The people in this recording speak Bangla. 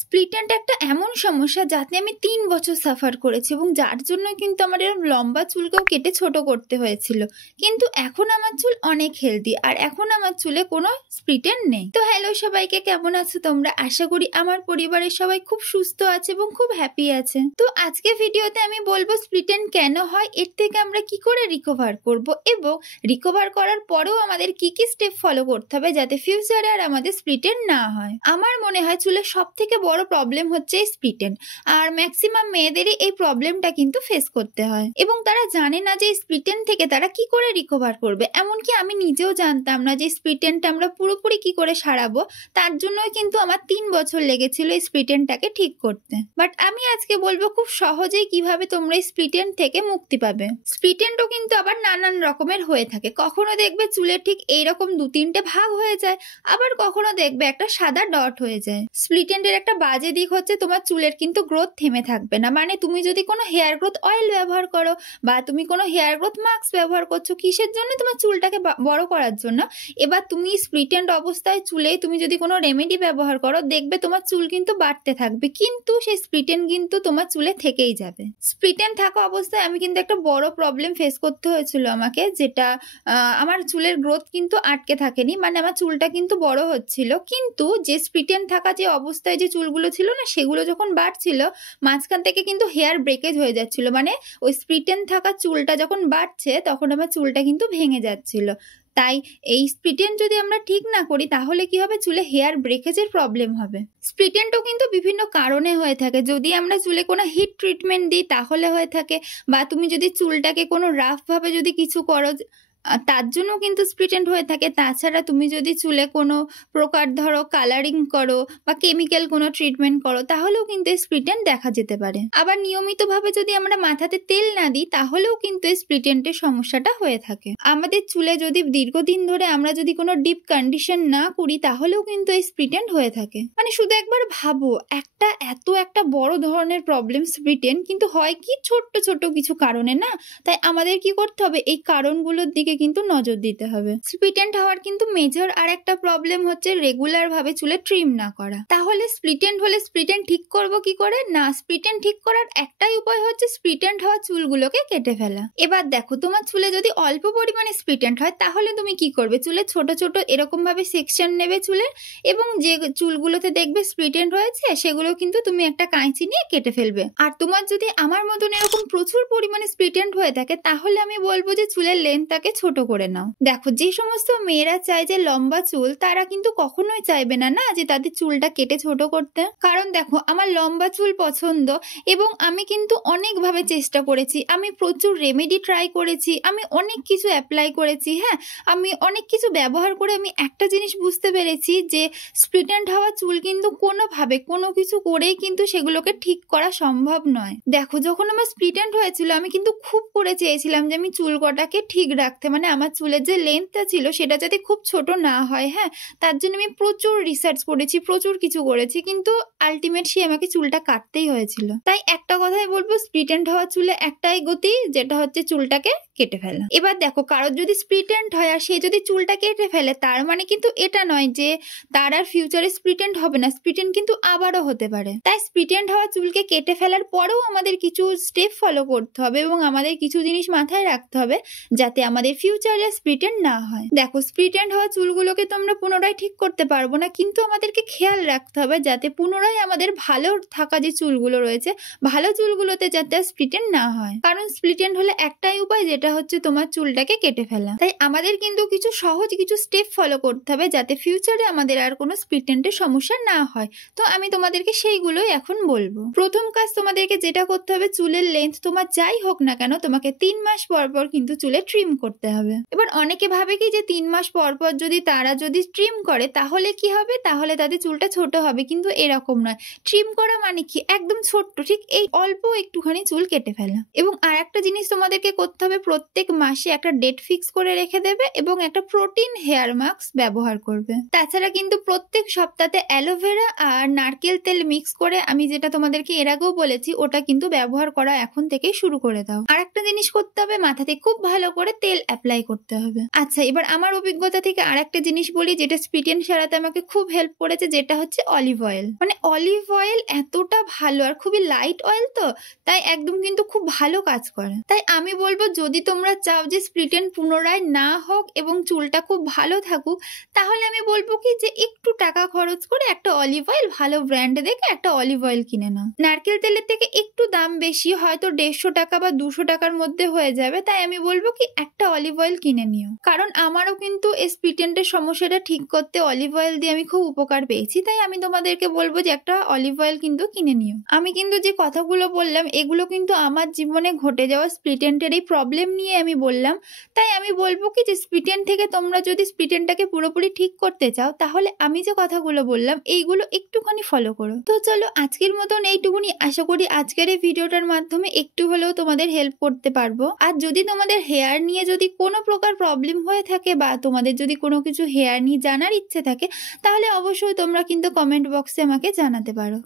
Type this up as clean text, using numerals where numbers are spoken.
স্প্লিট এন্ড একটা এমন সমস্যা যাতে আমি ৩ বছর সাফার করেছি এবং যার জন্য কিন্তু আমার এরকম লম্বা চুলকেও কেটে ছোট করতে হয়েছিল। কিন্তু এখন আমার চুল অনেক হেলদি আর এখন আমার চুলে কোনো স্প্লিট এন্ড নেই। তো হ্যালো সবাইকে, কেমন আছো তোমরা? আশা করি আমার পরিবারের সবাই খুব সুস্থ আছে এবং খুব হ্যাপি আছে। তো আজকে ভিডিওতে আমি বলবো স্প্লিট এন্ড কেন হয়, এর থেকে আমরা কি করে রিকভার করব এবং রিকভার করার পরেও আমাদের কি কি স্টেপ ফলো করতে হবে যাতে ফিউচারে আর আমাদের স্প্লিট এন্ড না হয়। আমার মনে হয় চুলের সব থেকে বড় প্রবলেম হচ্ছে স্প্লিট এন্ড, আর ম্যাক্সিমাম মেয়েদেরই এই প্রবলেমটা কিন্তু ফেস করতে হয় এবং তারা জানে না যে স্প্লিট এন্ড থেকে তারা কি করে রিকভার করবে। এমনকি আমি নিজেও জানতাম না যে স্প্লিট এন্ডটা আমরা পুরোপুরি কি করে সারাবো। তার জন্যই কিন্তু আমার ৩ বছর লেগেছিল এই স্প্লিট এন্ডটাকে ঠিক করতে। বাট আমি আজকে বলবো খুব সহজেই কিভাবে তোমরা এই স্প্লিট এন্ড থেকে মুক্তি পাবে। স্প্লিট এন্ডও কিন্তু আবার নানান রকমের হয়ে থাকে। কখনো দেখবে চুলের ঠিক এইরকম ২-৩টে ভাগ হয়ে যায়, আবার কখনো দেখবে একটা সাদা ডট হয়ে যায়। স্প্লিট এন্ডের একটা বাজে দিক হচ্ছে তোমার চুলের কিন্তু গ্রোথ থেমে থাকবে না। মানে তুমি যদি কোনো হেয়ার গ্রোথ অয়েল ব্যবহার করো বা তুমি কোনো হেয়ার গ্রোথ মাস্ক ব্যবহার করছো, কিসের জন্য? তোমার চুলটাকে বড় করার জন্য। এবার তুমি স্প্লিট এন্ড অবস্থায় চুলে তুমি যদি কোনো রেমেডি ব্যবহার করো, দেখবে তোমার চুল কিন্তু বাড়তে থাকবে, কিন্তু সেই স্প্লিট এন্ড কিন্তু তোমার চুলে থেকেই যাবে। স্প্লিট এন্ড থাকা অবস্থায় আমি কিন্তু একটা বড় প্রবলেম ফেস করতে হয়েছিল আমাকে, যেটা আমার চুলের গ্রোথ কিন্তু আটকে থাকেনি। মানে আমার চুলটা কিন্তু বড় হচ্ছিল, কিন্তু যে স্প্লিট এন্ড থাকা যে অবস্থায় যে চুলগুলো ছিল না, সেগুলো যখন বাড়ছিল মাঝখান থেকে কিন্তু হেয়ার ব্রেকেজ হয়ে যাচ্ছিল। মানে ওই স্প্লিট এন্ড থাকা চুলটা যখন বাড়ছে তখন আমার চুলটা কিন্তু ভেঙে যাচ্ছিল। তাই এই স্প্লিট এন্ড যদি আমরা ঠিক না করি তাহলে কি হবে, চুলে হেয়ার ব্রেকেজের প্রবলেম হবে। স্প্লিট এন্ডও কিন্তু বিভিন্ন কারণে হয়ে থাকে। যদি আমরা চুলে কোনো হিট ট্রিটমেন্ট দিই তাহলে হয়ে থাকে, বা তুমি যদি চুলটাকে কোনো রাফ ভাবে যদি কিছু করো তার জন্য কিন্তু স্প্লিট এন্ড হয়ে থাকে। তাছাড়া তুমি যদি চুলে কোনো প্রকার ধরো কালারিং করো বা কেমিক্যাল কোনো ট্রিটমেন্ট করো তাহলেও কিন্তু স্প্লিট এন্ড দেখা যেতে পারে। আবার নিয়মিতভাবে যদি আমরা মাথাতে তেল না দিই তাহলেও কিন্তু স্প্লিট এন্ডের সমস্যাটা হয়ে থাকে। আমাদের চুলে যদি দীর্ঘদিন ধরে আমরা যদি কোনো ডিপ কন্ডিশন না করি তাহলেও কিন্তু এই স্প্লিট এন্ড হয়ে থাকে। মানে শুধু একবার ভাবো, একটা বড় ধরনের প্রবলেম স্প্লিট এন্ড, কিন্তু হয় কি ছোট্ট ছোট্ট কিছু কারণে না। তাই আমাদের কি করতে হবে, এই কারণগুলোর দিকে কিন্তু নজর দিতে হবে। স্প্লিট এন্ড হওয়ার কিন্তু মেজর আর একটা প্রবলেম হচ্ছে রেগুলার ভাবে চুলে ট্রিম না করা। তাহলে স্প্লিট এন্ড হলে স্প্লিট এন্ড ঠিক করব কি করে? না, স্প্লিট এন্ড ঠিক করার একটাই উপায় হচ্ছে স্প্লিট এন্ড হওয়া চুলগুলোকে কেটে ফেলা। এবার দেখো, তোমার চুলে যদি অল্প পরিমাণে স্প্লিট এন্ড হয় তাহলে তুমি কি করবে, চুলে ছোট ছোট এরকম ভাবে সেকশন নেবে চুলের, এবং যে চুলগুলোতে দেখবে স্প্লিট এন্ড হয়েছে সেগুলো কিন্তু তুমি একটা কাঁচি নিয়ে কেটে ফেলবে। আর তোমার যদি আমার মতন এরকম প্রচুর পরিমাণে স্প্লিট এন্ড হয়ে থাকে তাহলে আমি বলবো যে চুলের লেন্থটাকে ছোট করে নাও। দেখো, যে সমস্ত মেয়েরা চায় যে লম্বা চুল, তারা কিন্তু কখনোই চাইবে না যে তাদের চুলটা কেটে ছোট করতে। কারণ দেখো, আমার লম্বা চুল পছন্দ এবং আমি কিন্তু অনেকভাবে চেষ্টা করেছি, আমি প্রচুর রেমেডি ট্রাই করেছি, আমি অনেক কিছু অ্যাপ্লাই করেছি। হ্যাঁ, আমি অনেক কিছু ব্যবহার করে আমি একটা জিনিস বুঝতে পেরেছি যে স্প্লিট এন্ড হওয়া চুল কিন্তু কোনোভাবে কোনো কিছু করেই কিন্তু সেগুলোকে ঠিক করা সম্ভব নয়। দেখো, যখন আমার স্প্লিট এন্ড হয়েছিল আমি কিন্তু খুব করে চেয়েছিলাম যে আমি চুল কটাকে ঠিক রাখতে, মানে আমার চুলের যে লেন্থটা ছিল সেটা যাতে খুব ছোট না হয়। হ্যাঁ, তার জন্য আমি প্রচুর রিসার্চ করেছি, প্রচুর কিছু করেছি, কিন্তু আলটিমেটলি আমাকে চুলটা কাটতেই হয়েছিল। তাই একটা কথাই বলবো, স্প্লিট এন্ড হওয়া চুলে একটাই গতি, যেটা হচ্ছে চুলটাকে কেটে ফেলা। এবার দেখো, কারোর যদি স্প্লিট এন্ড হয় আর সে যদি চুলটা কেটে ফেলে, তার মানে কিন্তু এটা নয় যে তার আর ফিউচারে স্প্লিট এন্ড হবে না। স্প্লিট এন্ড কিন্তু আবারও হতে পারে। তাই স্প্লিট এন্ড হওয়া চুলকে কেটে ফেলার পরেও আমাদের কিছু স্টেপ ফলো করতে হবে এবং আমাদের কিছু জিনিস মাথায় রাখতে হবে যাতে আমাদের ফিউচারে স্প্লিট এন্ড না হয়। দেখো, স্প্লিট এন্ড হওয়া চুলগুলোকে তো আমরা পুনরায় ঠিক করতে পারবো না, কিন্তু আমাদেরকে খেয়াল রাখতে হবে যাতে পুনরায় আমাদের ভালো থাকা যে চুলগুলো রয়েছে, ভালো চুলগুলোতে যাতে স্প্লিট এন্ড না হয়। কারণ স্প্লিট এন্ড হলে একটাই উপায়, যেটা হচ্ছে তোমার চুলটাকে কেটে ফেলা। তাই আমাদের কিন্তু কিছু সহজ কিছু স্টেপ ফলো করতে হবে যাতে ফিউচারে আমাদের আর কোনো স্প্লিট এন্ডের সমস্যা না হয়। তো আমি তোমাদেরকে সেইগুলোই এখন বলবো। প্রথম কাজ তোমাদেরকে যেটা করতে হবে, চুলের লেন্থ তোমার যাই হোক না কেন তোমাকে 3 মাস পর পর কিন্তু চুলে ট্রিম করতে হবে। এবার অনেকে ভাবে কি যে 3 মাস পর পর তারা যদি ট্রিম করে তাহলে কি হবে, তাহলে তাদের চুলটা ছোট হবে, কিন্তু এরকম নয়। ট্রিম করা মানে কি, একদম ছোট্ট, ঠিক এই অল্প একটুখানি চুল কেটে ফেলা। এবং আর একটা জিনিস তোমাদেরকে করতে হবে, প্রত্যেক মাসে একটা ডেট ফিক্স করে রেখে দেবে এবং একটা প্রোটিন হেয়ার মাস্ক ব্যবহার করবে। তাছাড়া কিন্তু প্রত্যেক সপ্তাহে অ্যালোভেরা আর নারকেল তেল মিক্স করে, আমি যেটা তোমাদেরকে এর আগেও বলেছি, ওটা কিন্তু ব্যবহার করা এখন থেকেই শুরু করে দাও। আর একটা জিনিস করতে হবে, মাথাতে খুব ভালো করে তেল অ্যাপ্লাই করতে হবে। আচ্ছা, এবার আমার অভিজ্ঞতা থেকে আরেকটা জিনিস বলি যেটা স্প্লিট-এন্ড সারাতে আমাকে খুব হেল্প করেছে, যেটা হচ্ছে অলিভ অয়েল। মানে অলিভ অয়েল এতটা ভালো আর খুবই লাইট অয়েল, তো তাই একদম কিন্তু খুব ভালো কাজ করে। তাই আমি বলবো, যদি তোমরা চাও যে স্প্লিট-এন্ড পুনরায় না হোক এবং চুলটা খুব ভালো থাকুক, তাহলে আমি বলবো কি যে একটু টাকা খরচ করে একটা অলিভ অয়েল, ভালো ব্র্যান্ড দেখে একটা অলিভ অয়েল কিনে নাও। নারকেল তেলের থেকে একটু দাম বেশি, হয়তো 150 টাকা বা 200 টাকার মধ্যে হয়ে যাবে, তাই আমি বলবো কি একটা অলিভ অয়েল কিনে নিও। কারণ আমারও কিন্তু এই স্প্লিট-এন্ডের সমস্যাটা ঠিক করতে অলিভ অয়েল দিয়ে আমি খুব উপকার পেয়েছি, তাই আমি তোমাদেরকে বলবো যে একটা অলিভ অয়েল কিন্তু কিনে নিও। আমি কিন্তু যে কথাগুলো বললাম এগুলো কিন্তু আমার জীবনে ঘটে যাওয়া স্প্লিট-এন্ডের এই প্রবলেম নিয়ে আমি বললাম। তাই আমি বলবো কি যে স্প্লিট-এন্ড থেকে তোমরা যদি স্প্লিট-এন্ডটাকে পুরোপুরি ঠিক করতে চাও, তাহলে আমি যে কথাগুলো বললাম এইগুলো একটুখানি ফলো করো। তো চলো আজকের মতন এইটুকুনি। আশা করি আজকের এই ভিডিওটার মাধ্যমে একটু হলেও তোমাদের হেল্প করতে পারবো। আর যদি তোমাদের হেয়ার নিয়ে যদি কোনো প্রকার প্রবলেম হয়ে থাকে বা তোমাদের যদি কোনো কিছু হেয়ার নিয়ে জানার ইচ্ছে থাকে, তাহলে অবশ্যই তোমরা কিন্তু কমেন্ট বক্সে আমাকে জানাতে পারো।